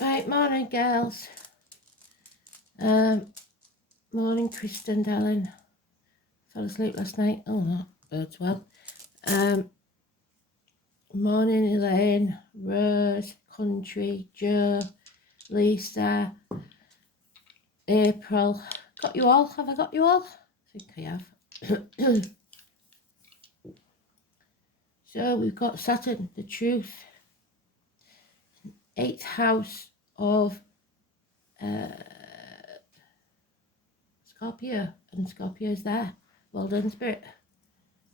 Right, morning girls. Morning Kristen, darling. Fell asleep last night. Oh no, bird's well. Morning Elaine, Rose, Country, Joe, Lisa, April. Got you all? Have I got you all? I think I have. So we've got Saturn, the truth. 8th house of Scorpio, and Scorpio's there. Well done, Spirit.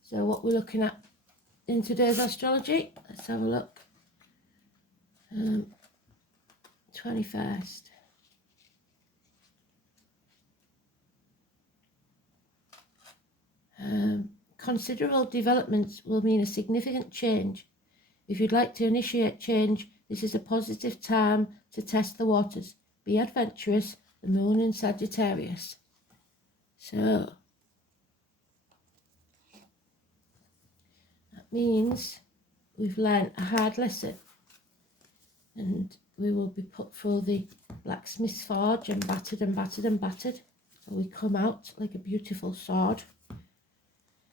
So what we're looking at in today's astrology, let's have a look. 21st. Considerable developments will mean a significant change. If you'd like to initiate change, this is a positive time to test the waters. Be adventurous, the moon in Sagittarius. So, that means we've learnt a hard lesson. And we will be put through the blacksmith's forge and battered and battered and battered. So we come out like a beautiful sword.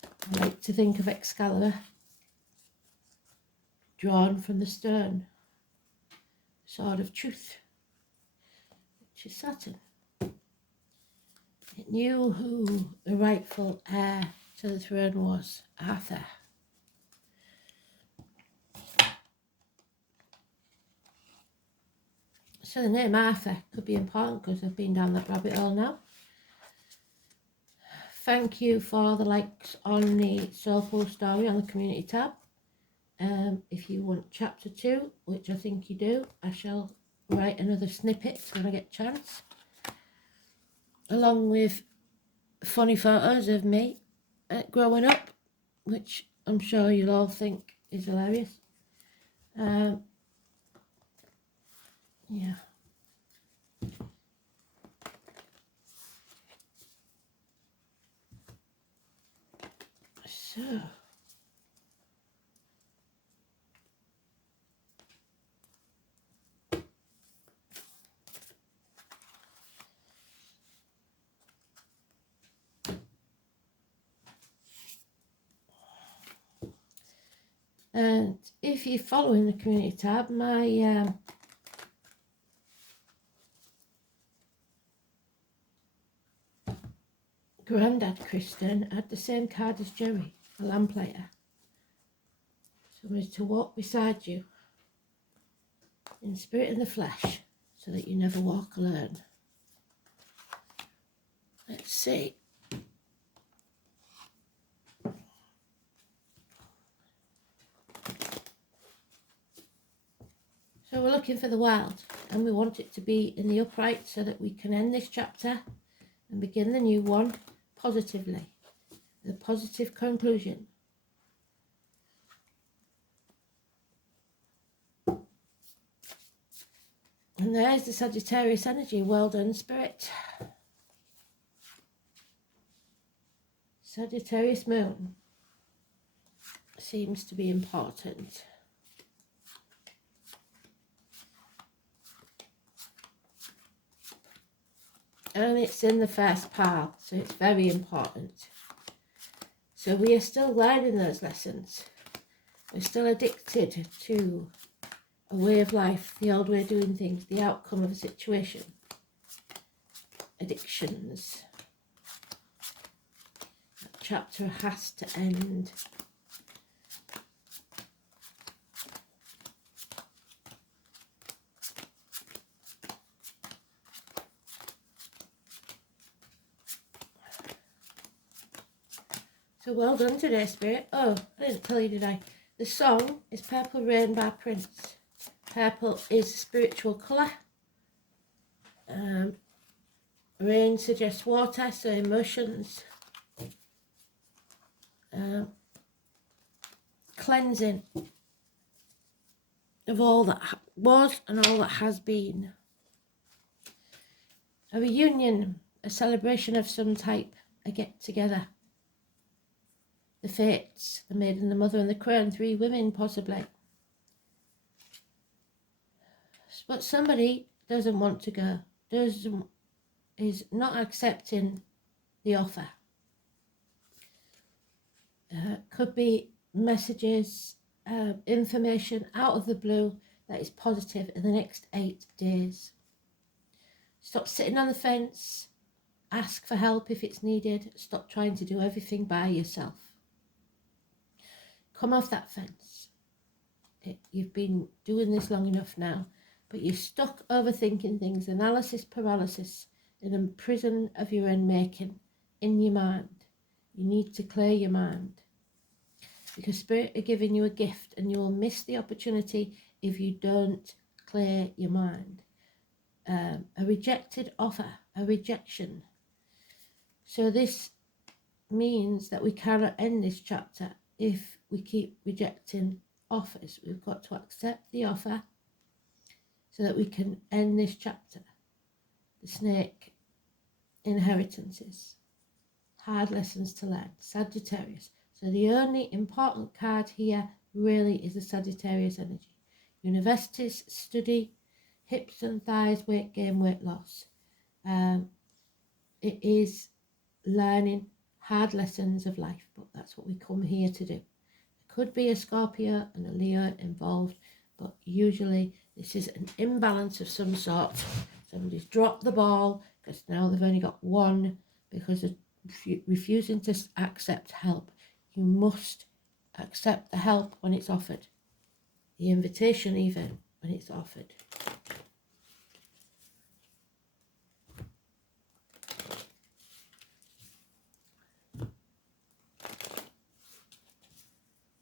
I like to think of Excalibur drawn from the stone, sword of truth, which is Saturn. It knew who the rightful heir to the throne was, Arthur. So the name Arthur could be important because I've been down that rabbit hole now. Thank you for the likes on the Soulful Story on the community tab. If you want chapter 2, which I think you do, I shall write another snippet when I get a chance, along with funny photos of me growing up, which I'm sure you'll all think is hilarious. Yeah. So, and if you're following the community tab, my granddad Kristen had the same card as Jerry, a lamplighter. Somebody to walk beside you in spirit and the flesh, so that you never walk alone. Let's see. So we're looking for the wild, and we want it to be in the upright so that we can end this chapter and begin the new one positively, with a positive conclusion. And there's the Sagittarius energy. Well done, Spirit. Sagittarius moon seems to be important. And it's in the first pile, so it's very important. So we are still learning those lessons. We're still addicted to a way of life, the old way of doing things, the outcome of a situation. Addictions. That chapter has to end. So well done today, Spirit. Oh, I didn't tell you, did I? The song is Purple Rain by Prince. Purple is a spiritual colour. Rain suggests water, so emotions. Cleansing of all that was and all that has been. A reunion, a celebration of some type, a get together. The Fates, the Maiden, the Mother and the Crown, 3 women possibly. But somebody doesn't want to go, is not accepting the offer. Could be messages, information out of the blue that is positive in the next 8 days. Stop sitting on the fence. Ask for help if it's needed. Stop trying to do everything by yourself. Come off that fence. You've been doing this long enough now, but you're stuck overthinking things, analysis paralysis, in a prison of your own making, in your mind. You need to clear your mind, because Spirit are giving you a gift, and you will miss the opportunity if you don't clear your mind. A rejected offer, a rejection. So this means that we cannot end this chapter if we keep rejecting offers. We've got to accept the offer so that we can end this chapter. The snake, inheritances, hard lessons to learn, Sagittarius. So the only important card here really is the Sagittarius energy. Universities, study, hips and thighs, weight gain, weight loss. It is learning hard lessons of life, but that's what we come here to do. There could be a Scorpio and a Leo involved, but usually this is an imbalance of some sort. Somebody's dropped the ball because now they've only got one because of refusing to accept help. You must accept the help when it's offered, the invitation even when it's offered.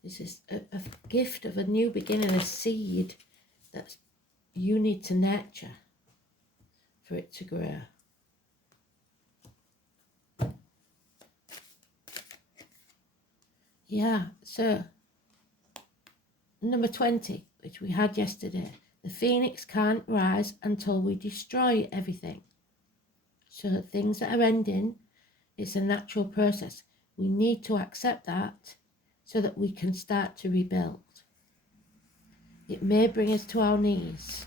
This is a gift of a new beginning, a seed that you need to nurture for it to grow. Yeah, so number 20, which we had yesterday. The phoenix can't rise until we destroy everything. So things that are ending, it's a natural process. We need to accept that so that we can start to rebuild. It may bring us to our knees.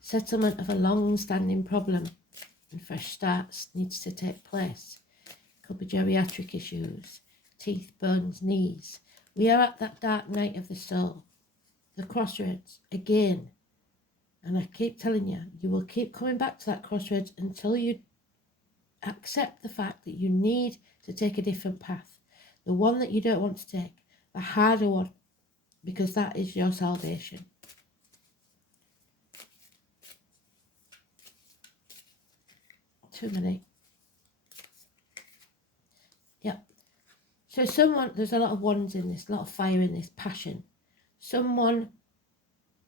Settlement of a long-standing problem and fresh starts needs to take place. Could be geriatric issues, teeth, bones, knees. We are at that dark night of the soul, the crossroads again. And I keep telling you, you will keep coming back to that crossroads until you accept the fact that you need to take a different path. The one that you don't want to take, the harder one, because that is your salvation. Too many. Yep. So there's a lot of ones in this, a lot of fire in this, passion. Someone,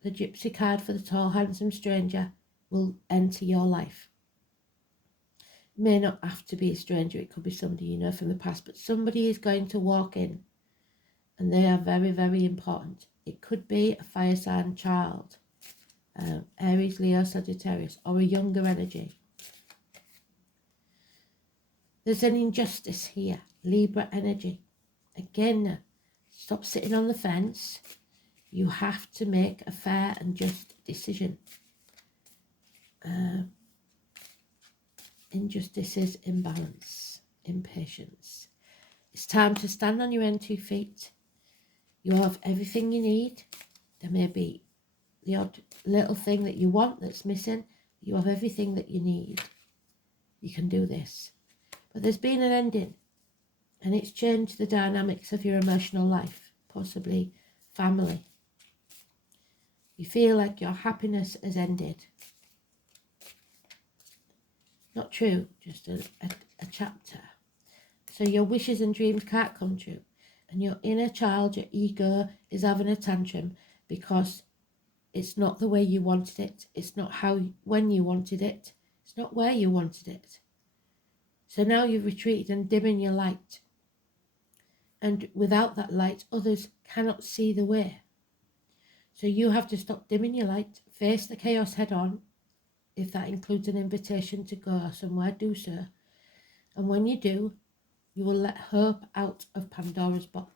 the gypsy card for the tall, handsome stranger, will enter your life. It may not have to be a stranger, it could be somebody you know from the past, but somebody is going to walk in, and they are very, very important. It could be a fire sign child, Aries, Leo, Sagittarius, or a younger energy. There's an injustice here, Libra energy. Again, stop sitting on the fence. You have to make a fair and just decision. Injustices, imbalance, impatience. It's time to stand on your own 2 feet. You have everything you need. There may be the odd little thing that you want that's missing. You have everything that you need. You can do this. But there's been an ending, and it's changed the dynamics of your emotional life, possibly family. You feel like your happiness has ended. Not true, just a chapter. So your wishes and dreams can't come true. And your inner child, your ego, is having a tantrum because it's not the way you wanted it. It's not when you wanted it. It's not where you wanted it. So now you've retreated and dimming your light. And without that light, others cannot see the way. So you have to stop dimming your light, face the chaos head on. If that includes an invitation to go somewhere, do so. And when you do, you will let hope out of Pandora's box.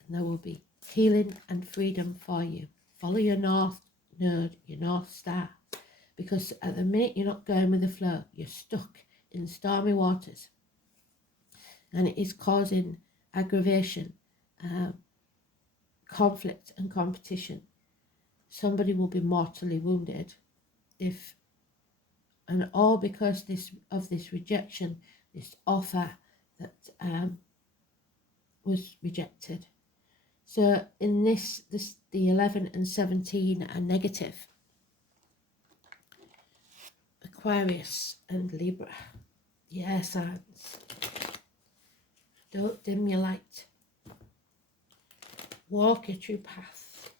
And there will be healing and freedom for you. Follow your north node, your North Star. Because at the minute you're not going with the flow, you're stuck in stormy waters. And it is causing aggravation, conflict and competition. Somebody will be mortally wounded if, and all because of this rejection, this offer that was rejected. So in this the 11 and 17 are negative. Aquarius and Libra. Yes, signs. Don't dim your light. Walk your true path.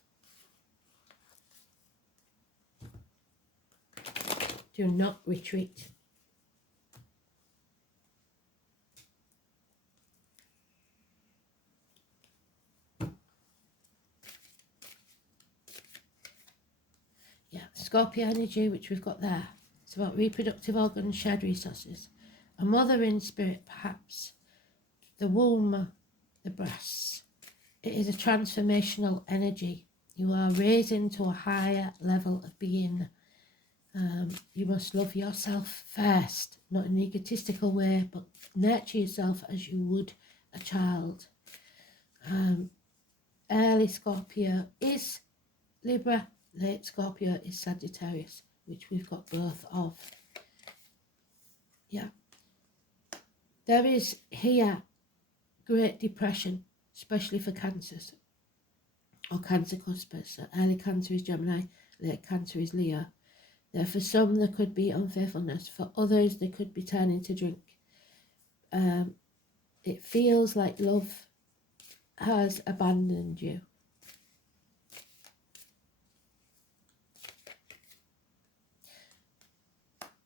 Do not retreat. Yeah, Scorpio energy, which we've got there. It's about reproductive organs, shared resources. A mother in spirit, perhaps. The womb, the breasts. It is a transformational energy. You are raising to a higher level of being. You must love yourself first, not in an egotistical way, but nurture yourself as you would a child. Early Scorpio is Libra, late Scorpio is Sagittarius, which we've got both of. Yeah. There is here Great Depression, especially for cancers or cancer cuspers. So early Cancer is Gemini, late Cancer is Leo. There, for some, there could be unfaithfulness. For others, they could be turning to drink. It feels like love has abandoned you.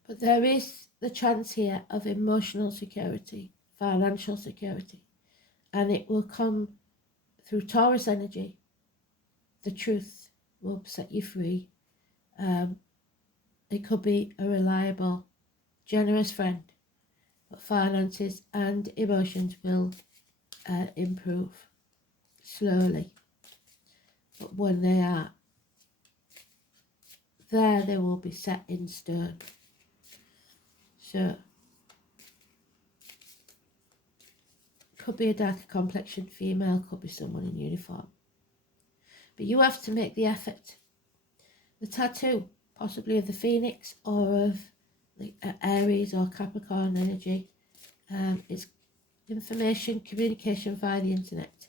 But there is the chance here of emotional security, financial security. And it will come through Taurus energy. The truth will set you free. It could be a reliable, generous friend. But finances and emotions will improve slowly. But when they are there, they will be set in stone. So, could be a darker complexion female, could be someone in uniform. But you have to make the effort. The tattoo, possibly of the Phoenix or of the Aries or Capricorn energy, is information, communication via the internet.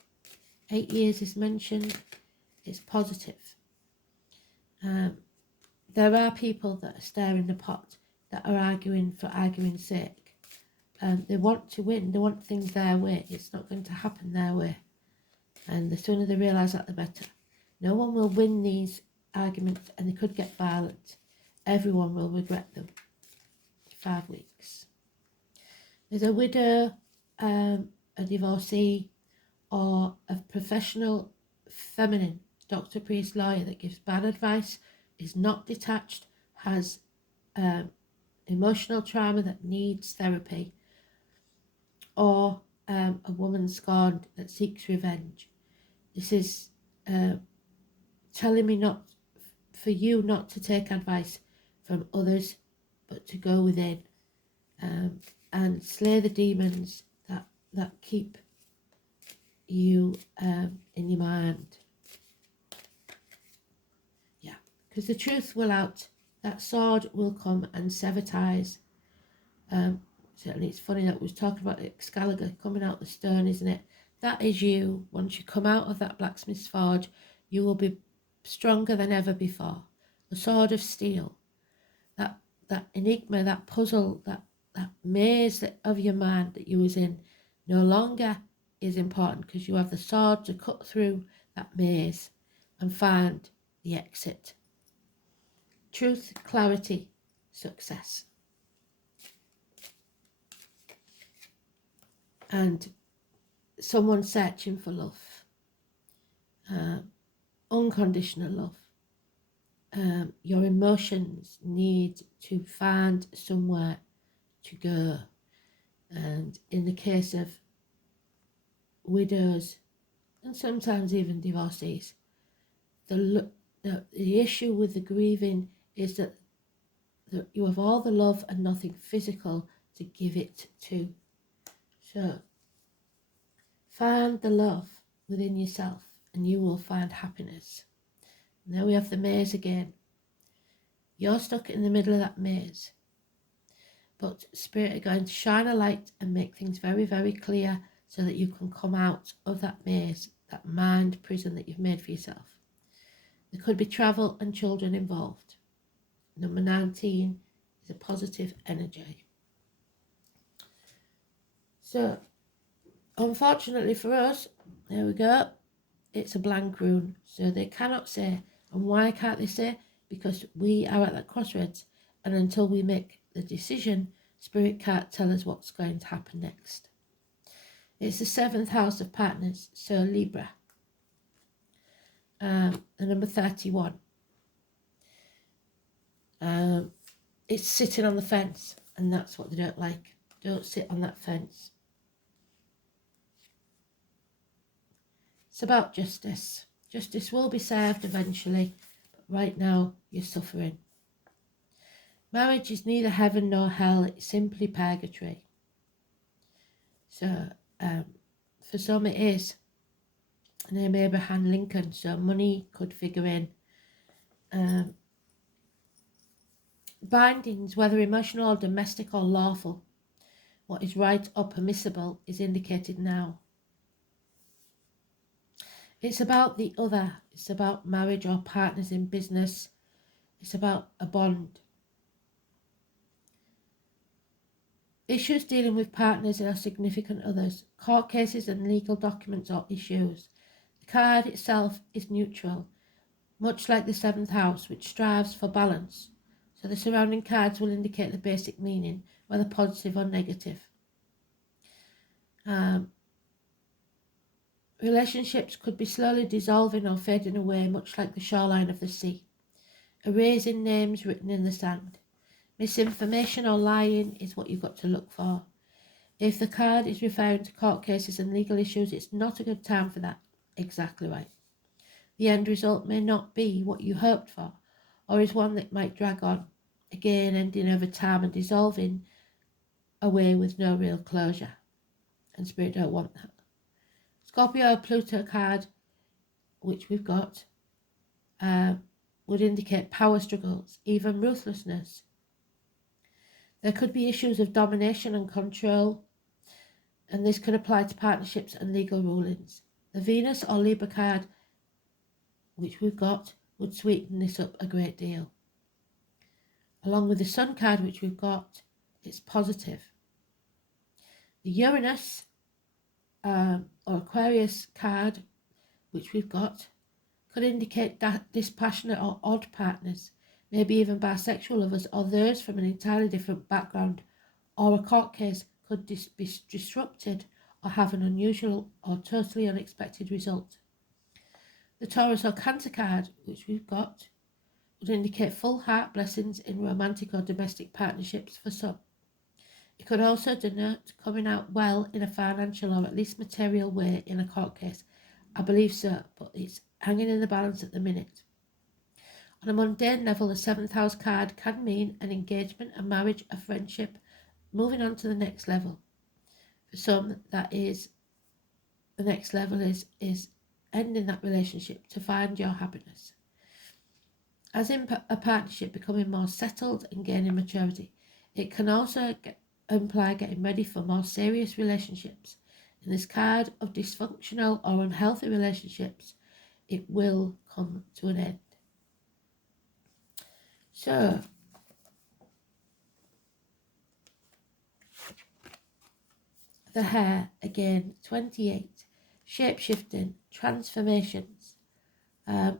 8 years is mentioned. It's positive. There are people that are stirring the pot, that are arguing for arguing's sake. They want to win. They want things their way. It's not going to happen their way. And the sooner they realise that, the better. No one will win these arguments, and they could get violent. Everyone will regret them. 5 weeks. There's a widow, a divorcee, or a professional feminine doctor, priest, lawyer that gives bad advice, is not detached, has emotional trauma that needs therapy, or a woman scorned that seeks revenge. This is telling me not for you not to take advice from others, but to go within and slay the demons that keep you in your mind. Yeah, because the truth will out. That sword will come and sever ties. Certainly, it's funny that we was talking about Excalibur coming out the stone, isn't it? That is you. Once you come out of that blacksmith's forge, you will be stronger than ever before. The sword of steel. That enigma, that puzzle, that maze of your mind that you was in no longer is important, because you have the sword to cut through that maze and find the exit. Truth, clarity, success. And someone searching for love, unconditional love. Your emotions need to find somewhere to go. And in the case of widows, and sometimes even divorcees, the the issue with the grieving is that you have all the love and nothing physical to give it to. So find the love within yourself and you will find happiness. Now we have the maze again. You're stuck in the middle of that maze, but Spirit are going to shine a light and make things very, very clear so that you can come out of that maze, that mind prison that you've made for yourself. There could be travel and children involved. Number 19 is a positive energy. So, unfortunately for us, there we go, it's a blank rune. So they cannot say. And why can't they say? Because we are at that crossroads, and until we make the decision, Spirit can't tell us what's going to happen next. It's the 7th house of partners, so Libra. The number 31. It's sitting on the fence, and that's what they don't like. Don't sit on that fence. It's about justice. Justice will be served eventually, but right now you're suffering. Marriage is neither heaven nor hell, it's simply purgatory. So, for some it is. Name Abraham Lincoln, so money could figure in. Bindings, whether emotional or domestic or lawful, what is right or permissible is indicated now. It's about the other. It's about marriage or partners in business. It's about a bond. Issues dealing with partners or significant others, court cases and legal documents or issues. The card itself is neutral, much like the 7th house, which strives for balance. So the surrounding cards will indicate the basic meaning, whether positive or negative. Relationships could be slowly dissolving or fading away, much like the shoreline of the sea. Erasing names written in the sand. Misinformation or lying is what you've got to look for. If the card is referring to court cases and legal issues, it's not a good time for that. Exactly right. The end result may not be what you hoped for, or is one that might drag on, again ending over time and dissolving away with no real closure. And Spirit don't want that. Scorpio Pluto card, which we've got, would indicate power struggles, even ruthlessness. There could be issues of domination and control, and this could apply to partnerships and legal rulings. The Venus or Libra card, which we've got, would sweeten this up a great deal. Along with the Sun card, which we've got, it's positive. The Uranus or Aquarius card, which we've got, could indicate that dispassionate or odd partners, maybe even bisexual lovers or those from an entirely different background, or a court case could be disrupted or have an unusual or totally unexpected result. The Taurus or Cancer card, which we've got, would indicate full heart blessings in romantic or domestic partnerships for some. It could also denote coming out well in a financial or at least material way in a court case. I believe so, but it's hanging in the balance at the minute. On a mundane level, the 7th house card can mean an engagement, a marriage, a friendship, moving on to the next level. For some, that is, the next level is ending that relationship to find your happiness. As in a partnership, becoming more settled and gaining maturity. It can also imply getting ready for more serious relationships. In this card of dysfunctional or unhealthy relationships, it will come to an end. So, the Hare, again, 28, shape-shifting, transformations.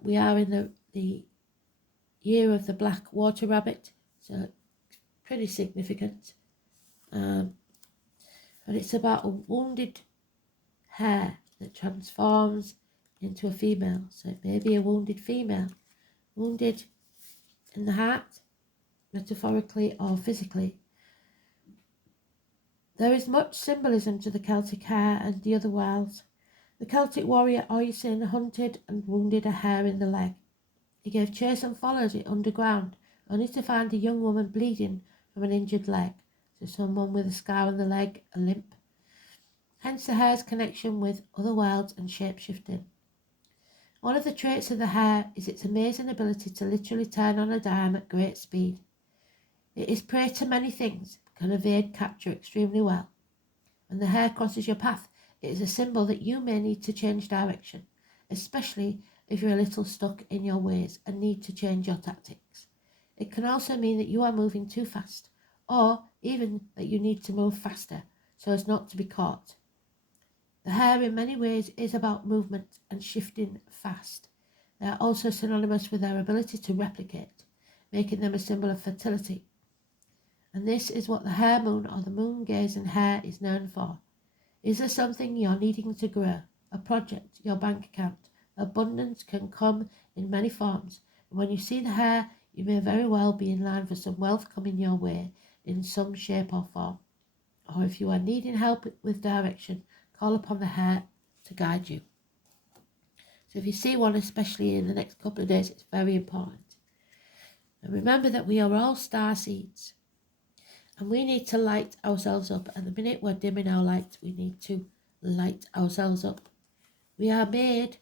We are in the year of the black water rabbit, so pretty significant. And it's about a wounded hare that transforms into a female. So it may be a wounded female, wounded in the heart, metaphorically or physically. There is much symbolism to the Celtic hare and the other wilds. The Celtic warrior Oisin hunted and wounded a hare in the leg. He gave chase and followed it underground, only to find a young woman bleeding from an injured leg, so someone with a scar on the leg, a limp. Hence the hare's connection with other worlds and shape-shifting. One of the traits of the hare is its amazing ability to literally turn on a dime at great speed. It is prey to many things, but can evade capture extremely well. When the hare crosses your path, it is a symbol that you may need to change direction, especially if you're a little stuck in your ways and need to change your tactics. It can also mean that you are moving too fast, or even that you need to move faster so as not to be caught. The hare in many ways is about movement and shifting fast. They are also synonymous with their ability to replicate, making them a symbol of fertility. And this is what the hare moon or the moon gazing hare is known for. Is there something you're needing to grow? A project, your bank account? Abundance can come in many forms, and when you see the hare, you may very well be in line for some wealth coming your way in some shape or form. Or if you are needing help with direction, call upon the hare to guide you. So if you see one, especially in the next couple of days, it's very important. And remember that we are all star seeds. And we need to light ourselves up. At the minute we're dimming our light, we need to light ourselves up. We are made,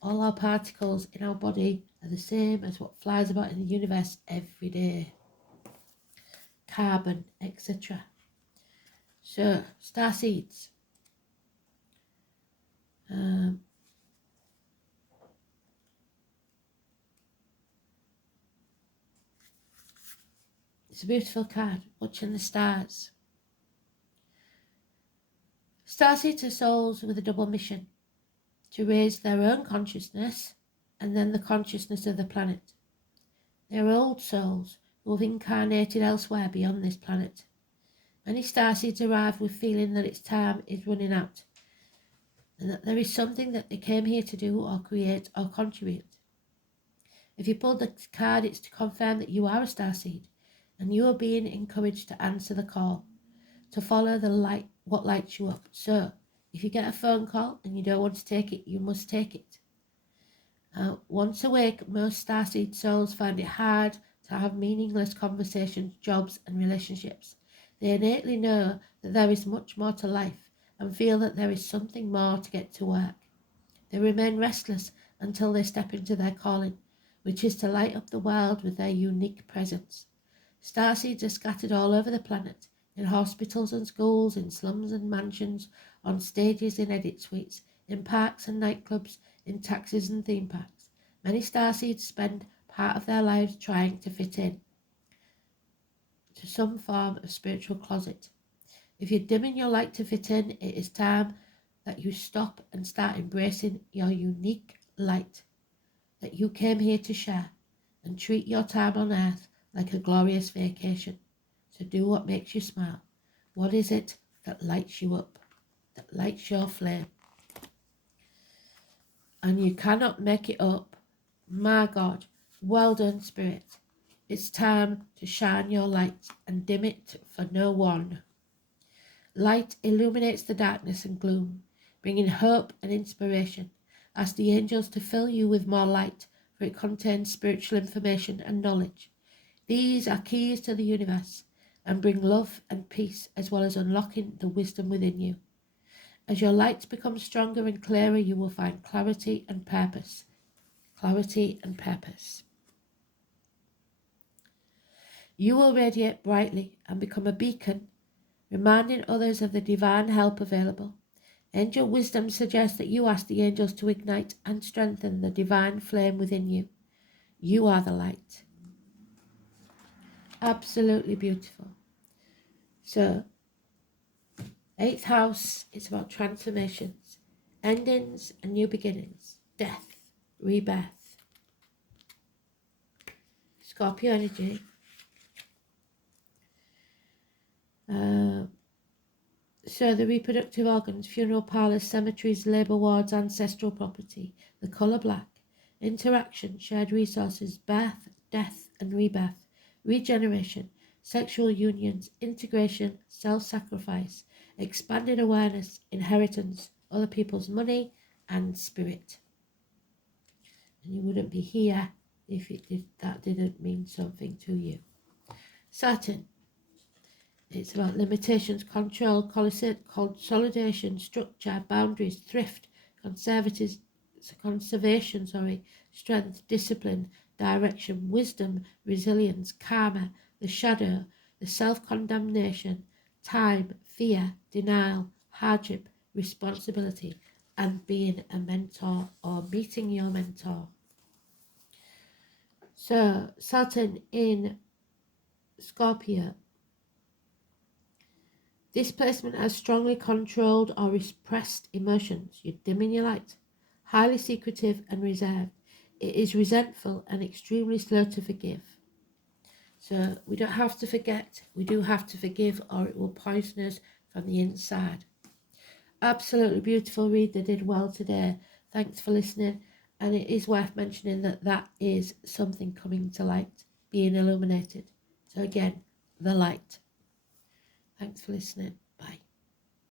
all our particles in our body are the same as what flies about in the universe every day. Carbon, etc. So, star seeds. It's a beautiful card, watching the stars. Starseeds are souls with a double mission, to raise their own consciousness and then the consciousness of the planet. They are old souls who have incarnated elsewhere beyond this planet. Many starseeds arrive with feeling that its time is running out, and that there is something that they came here to do or create or contribute. If you pull the card, it's to confirm that you are a starseed, and you are being encouraged to answer the call, to follow the light, what lights you up. So, if you get a phone call and you don't want to take it, you must take it. Once awake, most starseed souls find it hard to have meaningless conversations, jobs, and relationships. They innately know that there is much more to life and feel that there is something more to get to work. They remain restless until they step into their calling, which is to light up the world with their unique presence. Starseeds are scattered all over the planet, in hospitals and schools, in slums and mansions, on stages in edit suites, in parks and nightclubs, in taxis and theme parks. Many starseeds spend part of their lives trying to fit in to some form of spiritual closet. If you're dimming your light to fit in, it is time that you stop and start embracing your unique light that you came here to share, and treat your time on earth like a glorious vacation. So do what makes you smile. What is it that lights you up, that lights your flame? And you cannot make it up. My God, well done, Spirit. It's time to shine your light and dim it for no one. Light illuminates the darkness and gloom, bringing hope and inspiration. Ask the angels to fill you with more light, for it contains spiritual information and knowledge. These are keys to the universe and bring love and peace, as well as unlocking the wisdom within you. As your lights become stronger and clearer, you will find clarity and purpose. Clarity and purpose. You will radiate brightly and become a beacon, reminding others of the divine help available. Angel wisdom suggests that you ask the angels to ignite and strengthen the divine flame within you. You are the light. Absolutely beautiful. So, 8th house is about transformations, endings and new beginnings, death, rebirth. Scorpio energy. So the reproductive organs, funeral parlours, cemeteries, labour wards, ancestral property, the colour black, interaction, shared resources, birth, death and rebirth, regeneration, sexual unions, integration, self-sacrifice, expanded awareness, inheritance, other people's money and spirit. And you wouldn't be here if that didn't mean something to you. Saturn. It's about limitations, control, consolidation, structure, boundaries, thrift, conservation, strength, discipline, direction, wisdom, resilience, karma, the shadow, the self-condemnation, time, fear, denial, hardship, responsibility, and being a mentor or meeting your mentor. So Saturn in Scorpio. This placement has strongly controlled or repressed emotions. You're dimming your light. Highly secretive and reserved. It is resentful and extremely slow to forgive. So we don't have to forget. We do have to forgive, or it will poison us from the inside. Absolutely beautiful read. They did well today. Thanks for listening. And it is worth mentioning that that is something coming to light, being illuminated. So again, the light. Thanks for listening.